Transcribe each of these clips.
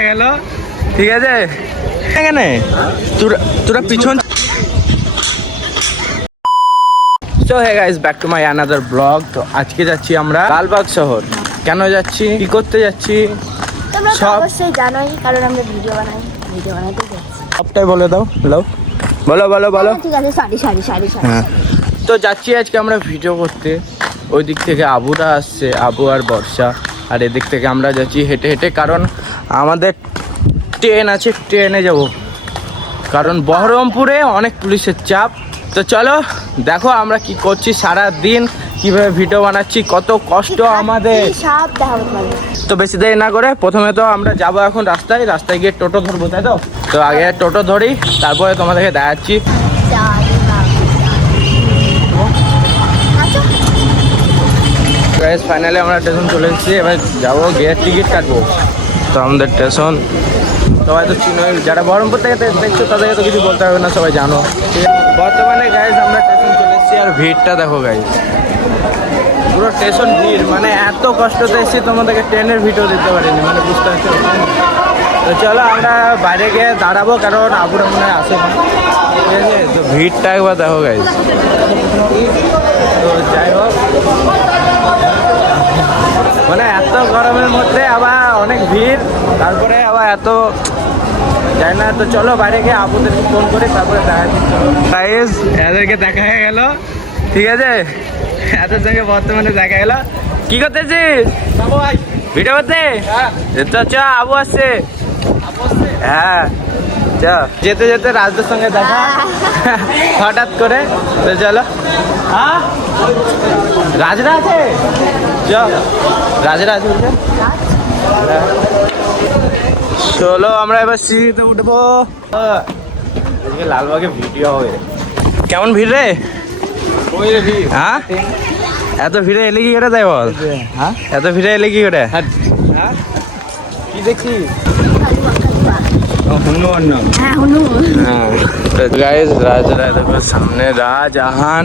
গেল ঠিক আছে এখানে তোরা পিছন। So hey guys back to my another blog. তো আজকে যাচ্ছি আমরা লালবাগ শহর। কেন যাচ্ছি, কি করতে যাচ্ছি তোমরা সব অবশ্যই জানোই, কারণ আমরা ভিডিও বানাতে যাচ্ছি। সবটাই বলে দাও। বলো ঠিক আছে, সরি। হ্যাঁ, তো যাচ্ছি আজকে আমরা ভিডিও করতে। ওই দিক থেকে আবুরা আসছে, আবু আর বর্ষা, আর এদিক থেকে আমরা যাচ্ছি হেঁটে হেঁটে, কারণ আমাদের ট্রেন আছে, ট্রেনে যাব, কারণ বহরমপুরে অনেক পুলিশের চাপ। তো চলো দেখো আমরা কি করছি সারা দিন, কিভাবে ভিডিও বানাচ্ছি, কত কষ্ট আমাদের। সব দেখাবো তোমাদের। তো বেশি দেরি না করে প্রথমে তো আমরা যাবো এখন রাস্তায় গিয়ে টোটো ধরবো, তাই তো? তো আগে টোটো ধরি, তারপরে তোমাদেরকে দেখাচ্ছি। ফাইনালি আমরা স্টেশন চলে এসেছি, এবার যাবো গিয়ে টিকিট কাটবো। তো আমাদের স্টেশন সবাই তো চিনো, যারা বহরমপুর থেকে দেখছো তাদেরকে তো কিছু বলতে হবে না, সবাই জানো। ঠিক আছে, বর্তমানে গাইজ আমরা স্টেশন চলে এসেছি, আর ভিড়টা দেখো গাইজ, পুরো স্টেশন ভিড়, মানে এত কষ্টতে এসেছি তোমাদেরকে ট্রেনের ভিডিও দিতে পারিনি, মানে বুঝতে পারছো। তো চলো আমরা বাইরে গিয়ে দাঁড়াবো, কারণ আবুরা মনে হয় আসে না, ঠিক আছে? তো ভিড়টা একবার দেখো গাইজ। তো যাই হোক, মানে এত গরমের মধ্যে আবার অনেক ভিড়, তারপরে আবার এত যাই না। তো চলো বাইরে গিয়ে আবুদেরকে ফোন করে তারপরে দেখা দিচ্ছি। এদেরকে দেখা হয়ে গেল, ঠিক আছে? এদের সঙ্গে বর্তমানে দেখা গেল। কি করতেছিস? ভিডিও করতে? তো চ, আবু আসছে। হ্যাঁ চ, যেতে যেতে রাজদের সঙ্গে দেখা হঠাৎ করে। তো চলো। হ্যাঁ রাজরা আছে, চ রাজরা আছে বলছে। চলো আমরা এবার সিঁড়িতে উঠবো। আজকে লালবাগে ভিডিও হবে। কেমন ভিড় রে? হ্যাঁ, এত ভিড়ে এলে কি করে তাই বল? হ্যাঁ, এত ভিড়ে এলে কি করে? কি দেখছি? হনুমান নাম। হ্যাঁ, গাইস রাজরা দেখো সামনে, রাজহান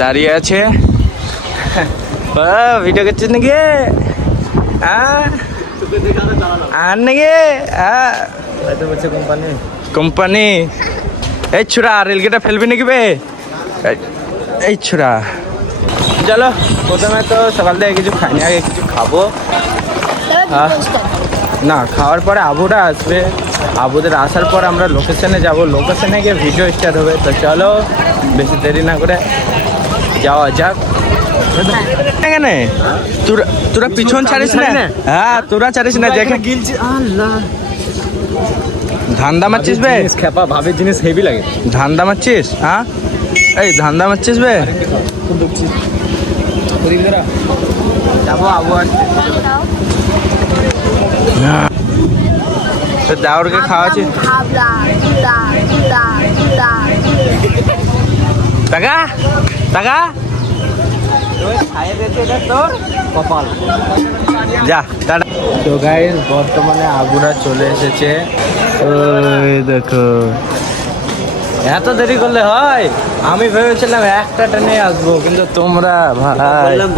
দাঁড়িয়ে আছে। ভিডিও করছিস নাকি? হ্যাঁ আর নাকি? হ্যাঁ বলছে কোম্পানি। এই ছুরা রেলগেটটা ফেলবি নাকি বে? এই ছুরা। চলো প্রথমে তো সকাল থেকে কিছু খাইনি, আগে কিছু খাবো। না, খাওয়ার পরে আবুরা আসবে, আবুদের আসার পর আমরা লোকেশনে যাব, লোকেশনে গিয়ে ভিডিও স্টার্ট হবে। তো চলো বেশি দেরি না করে যাওয়া যাক। এখানে তোরা পিছন ছাড়িস না। হ্যাঁ তোরা ছাড়িস না, দেখে ধান্দা মারছিস বে? খেপা ভাবের জিনিস হেভি লাগে। ধান্দা মারছিস? হ্যাঁ এই ধান্দা মারছিস বে? যাবো আবু আসছে, দাওরকে খাওয়াচ্ছি। টাকা টাকা তোর কপাল যা। তো গাইস বর্তমানে আবুরা চলে এসেছে। ওই দেখো, এত দেরি করলে হয়? আমি ভেবেছিলাম একটা ট্রেনে আসবো, কিন্তু তোমরা ভাই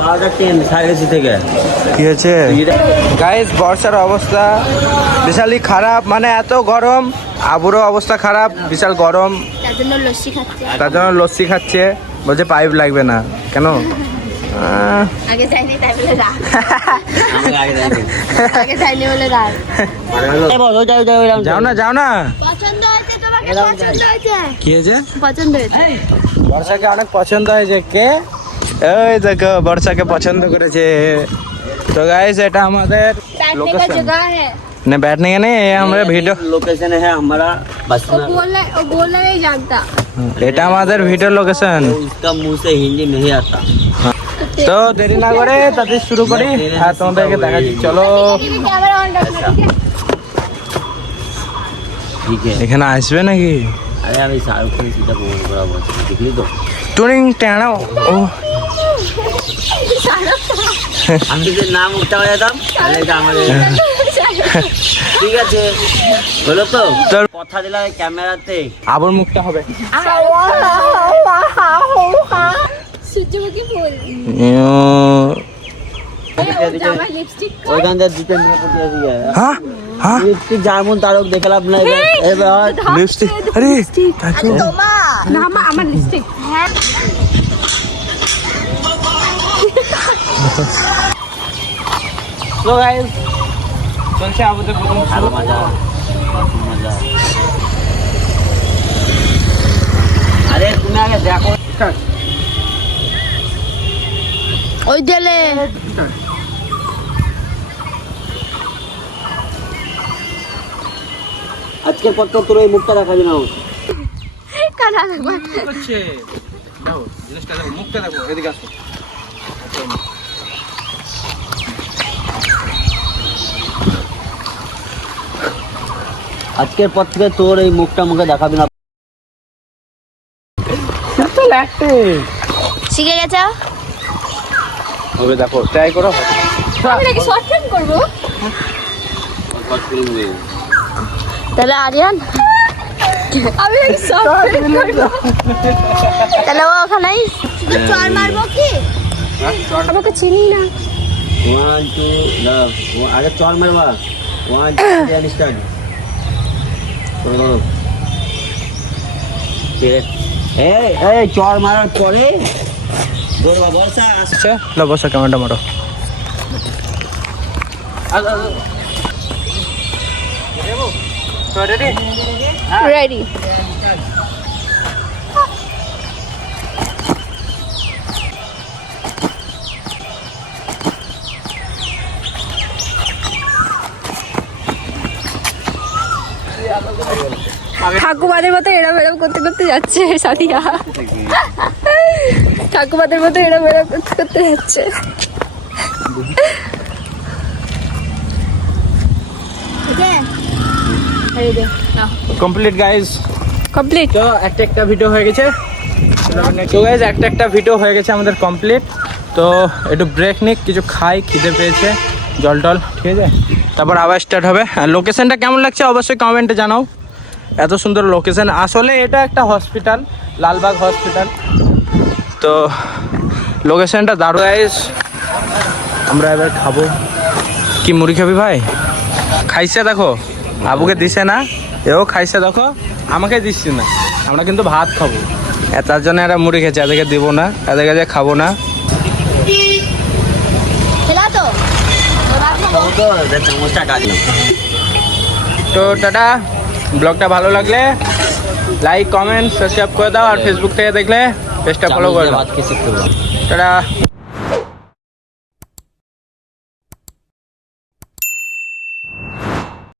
12টা ট্রেন 6:30 থেকে। কি হয়েছে গাইস? বর্ষার অবস্থা বিশালই খারাপ, মানে এত গরম, আবুরও অবস্থা খারাপ, বিশাল গরম, তার জন্য লস্যি খাচ্ছে। বলছে পাইপ লাগবে না। কেন? যাও না। কি হয়েছে? বর্ষাকে অনেক পছন্দ হয়েছে। কে? ওই দেখো বর্ষাকে পছন্দ করেছে। তো গাইস এটা আমাদের লোকেশন ने बैठने का नहीं, हमारे वीडियो लोकेशन है हमारा बस। वो बोलना नहीं जानता। এটা আমাদের ভিডিও লোকেশন। इसका मुंह से हिंदी नहीं आता। তো দেরি না করে তাড়াতাড়ি শুরু করি, আর তোমাদেরকে দেখাচ্ছি। চলো এখানে আসবে নাকি? আরে আমি শাহরুখ খান সিটা প্রমোট করা বলছি, দেখলি তো টুরিং টানা। ও আমি যদি নাম উঠতে যেতাম তাহলে এটা আমাদের ঠিক আছে বলো তো। তোর কথা দিলা ক্যামেরাতে আবার মুখটা হবে। সূর্যমুখী ফুল ওইখান থেকে দুটো নিয়ে পড়ে আসি। হ্যাঁ হ্যাঁ লিপস্টিক জামুন তারক দেখে লাভ নাই এবার লিপস্টিক আরে কাকু না আমার লিপস্টিক হ্যাঁ তো গাইস চলছে আমাদের প্রথম ভালো মজা মজা আরে তুমি আগে দেখো ওই দেলে আজকের পর তো তোর এই মুখটা দেখাবি না কানা লাগবে কি করছে দাও জিনিসটা দাও মুখটা দেখো এদিকে আসো আজকের পর থেকে তোর এই মুখটা মুখে দেখাবি না তো লাগতে শিখে গেছো হবে দেখো ট্রাই করো আমি নাকি শর্ট ফিল্ম করব তাহলে আরিয়ান আমি নাকি শর্ট ফিল্ম করব তাহলে ও ওখানেই চড় মারবো কি আমাকে চিনি না 1 2 না আগে চল মারবা 1 2 স্টার্ট করো এই এই চল মারার পরে বলবা বর্ষা আচ্ছা লো বসা ক্যামেরাটা মারো রেডি রেডি ঠাকুমাদের মতো এরম এরম করতে করতে যাচ্ছে সাদিয়া ঠাকুমাদের মতো এরম এরম করতে করতে যাচ্ছে কমপ্লিট গাইস কমপ্লিট তো একটা ভিডিও হয়ে গেছে তো গাইস একটা ভিডিও হয়ে গেছে আমাদের কমপ্লিট তো একটু ব্রেক নিক কিছু খাই খিদে পেয়েছে জল টল ঠিক আছে তারপর আবার স্টার্ট হবে আর লোকেশনটা কেমন লাগছে অবশ্যই কমেন্টে জানাও এত সুন্দর লোকেশন আসলে এটা একটা হসপিটাল লালবাগ হসপিটাল তো লোকেশনটা দারুণ গাইস আমরা এবার খাবো কি মুড়ি খাবি ভাই খাইছে দেখো আবুকে দিছে না এও খাইছে দেখো আমাকে দিচ্ছি না আমরা কিন্তু ভাত খাবো তার জন্য এরা মুড়ি খেয়েছে এদেরকে দিব না এদেরকে যে খাবো না খেলা তো তো চামচটা কাজ তো টাটা ব্লগটা ভালো লাগলে লাইক কমেন্ট সাবস্ক্রাইব করে দাও আর ফেসবুক থেকে দেখলে পেজটা ফলো করে দাও ভাত খেয়ে শিখতে টাটা